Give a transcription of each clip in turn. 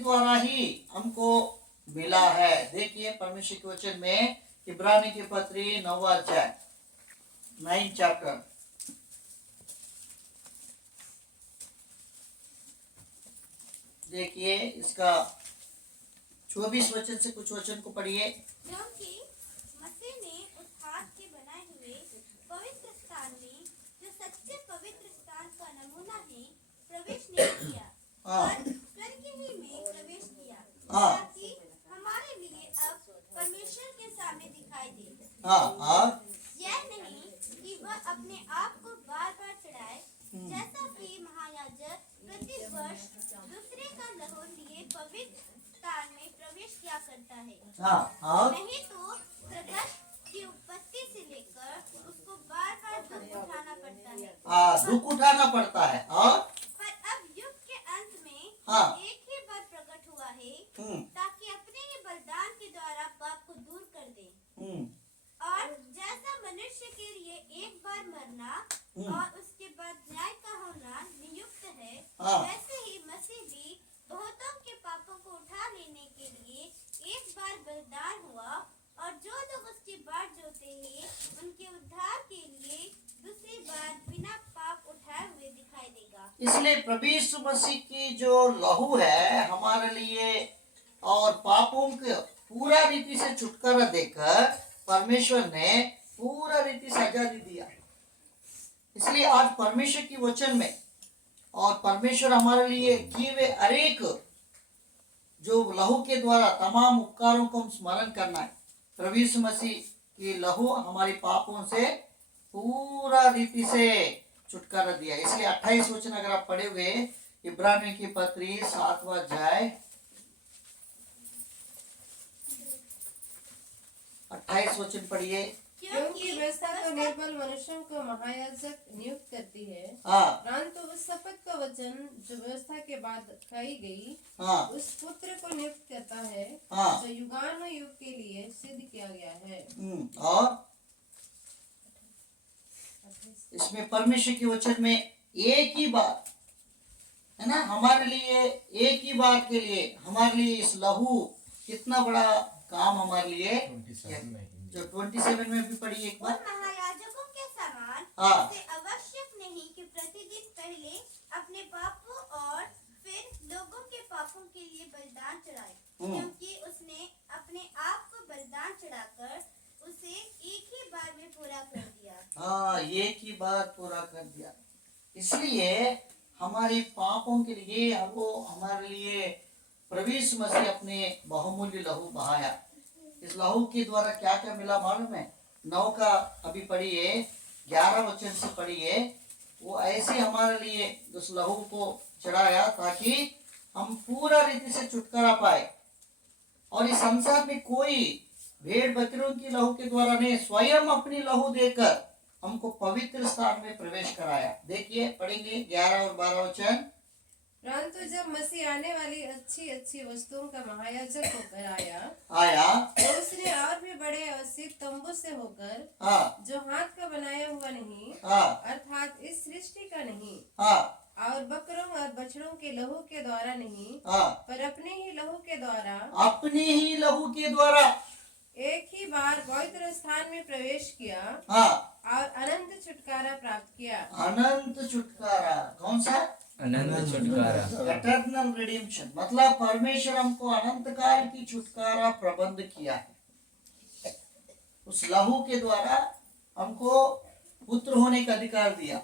द्वारा ही हमको मिला है। देखिए परमेश्वर के वचन में इब्रानी की पत्री 9वां अध्याय 9 चैप्टर देखिए इसका 24 वचन से कुछ वचन को पढ़िए। क्योंकि मसीह ने उस हाथ के बनाए हुए पवित्र स्थान में, जो सच्चे पवित्र स्थान का नमूना है, प्रवेश नहीं किया और स्वर्ग ही में प्रवेश किया, ताकि हमारे लिए अब परमेश्वर के सामने दिखाई दे। यह नहीं कि वह अपने आप को बार बार चढ़ाए, जैसा कि महायाजक प्रति वर्ष दूसरे का लहू लिए पवित्र स्थान में प्रवेश किया करता है। नहीं तो प्रकाश की उत्पत्ति से लेकर उसको बार बार दुख उठाना पड़ता है। पर अब युग के अंत में एक ही बार प्रकट हुआ है, ताकि अपने ही बलिदान के द्वारा पाप को दूर कर दे। और जैसा मनुष्य के लिए एक बार मरना और उसके बाद न्याय का होना नियुक्त है, वैसे ही मसीह भी बहुतों के पापों को उठा लेने के लिए एक बार बलिदान हुआ, और जो लोग उसकी बाट जोते हैं उनके उद्धार के लिए दूसरी बार बिना पाप उठाए हुए दिखाई देगा। इसलिए प्रभु यीशु मसीह की जो लहू है हमारे लिए और पापों के पूरा रीति से छुटकारा देकर परमेश्वर ने पूरा रीति से आजादी दिया। इसलिए आज परमेश्वर की वचन में और परमेश्वर हमारे लिए किए हुए अनेक जो लहू के द्वारा तमाम उपकारों को हम स्मरण करना है। प्रभु यीशु मसीह की लहू हमारे पापों से पूरा रीति से छुटकारा दिया। इसलिए 28 वचन अगर आप पढ़े हुए इब्रानी की पत्री 7वां अध्याय 28 वचन पढ़िए। क्योंकि व्यवस्था तो निर्बल मनुष्यों को महायाजक नियुक्त करती है, परंतु उस शपथ का वचन जो व्यवस्था के बाद खाई गई, उस पुत्र को नियुक्त करता है, जो युगानुयुग के लिए सिद्ध किया गया है। और इसमें परमेश्वर के वचन में एक ही बार है ना, हमारे लिए एक ही बार के लिए हमारे लिए इस लहू कितना बड़ा काम हमारे लिए जो 27 में भी पढ़ी एक बार। महायाजकों के समान इसे आवश्यक नहीं कि प्रतिदिन पहले अपने पापों और फिर लोगों के पापों के लिए बलिदान चढ़ाए, क्योंकि उसने अपने आप को बलिदान चढ़ाकर उसे एक ही बार में पूरा कर दिया। एक ही बार पूरा कर दिया। इसलिए हमारे पापों के लिए वो हमारे लिए प्रभु यीशु मसीह अपने बहुमूल्य लहू बहाया। इस लहू के द्वारा क्या क्या मिला मालूम है? 9 का अभी पढ़िए, 11 वचन से पढ़िए। वो ऐसे हमारे लिए उस लहू को चढ़ाया ताकि हम पूरा रीति से छुटकारा पाए। और इस संसार में कोई भेड़ बकरियों की लहू के द्वारा नहीं, स्वयं अपनी लहू देकर हमको पवित्र स्थान में प्रवेश कराया। देखिए पढ़ेंगे 11 और 12 वचन। परंतु जब मसीह आने वाली अच्छी अच्छी वस्तुओं का महायाजक होकर आया तो उसने और भी बड़े और सिद्ध तंबू से होकर, जो हाथ का बनाया हुआ नहीं, अर्थात इस सृष्टि का नहीं, और बकरों और बछड़ों के लहू के द्वारा नहीं, पर अपने ही लहू के द्वारा एक ही बार पवित्र स्थान में प्रवेश किया और अनंत छुटकारा प्राप्त किया। अनंत छुटकारा कौन सा? अनंत छुटकारा, एटर्नल रिडीम्पशन। मतलब परमेश्वर हमको अनंत काल की छुटकारा प्रबंध किया है। उस लहू के द्वारा हमको पुत्र होने का अधिकार दिया।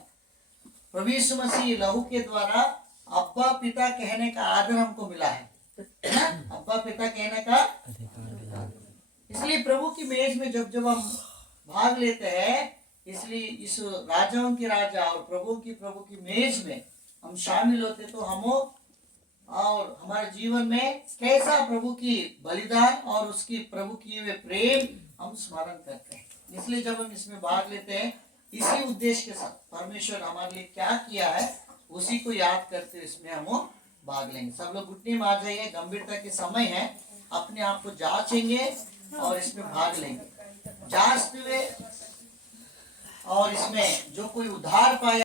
प्रभु यीशु मसीह लहू के द्वारा अब्बा पिता कहने का आदर हमको मिला है, अब्बा पिता कहने का। इसलिए प्रभु की मेज में जब जब हम भाग लेते हैं, इसलिए इस राजाओं के राजा और प्रभु की मेज में हम शामिल होते, तो हम और हमारे जीवन में कैसा प्रभु की बलिदान और उसकी प्रभु किए हुए प्रेम हम स्मरण करते हैं। इसलिए जब हम इसमें भाग लेते हैं, इसी उद्देश्य के साथ परमेश्वर हमारे लिए क्या किया है उसी को याद करते हुए इसमें हम भाग लेंगे। सब लोग घुटने में आ जाइए, गंभीरता के समय है, अपने आप को जांचेंगे और इसमें भाग लेंगे। जांचते हुए और इसमें जो कोई उद्धार पाया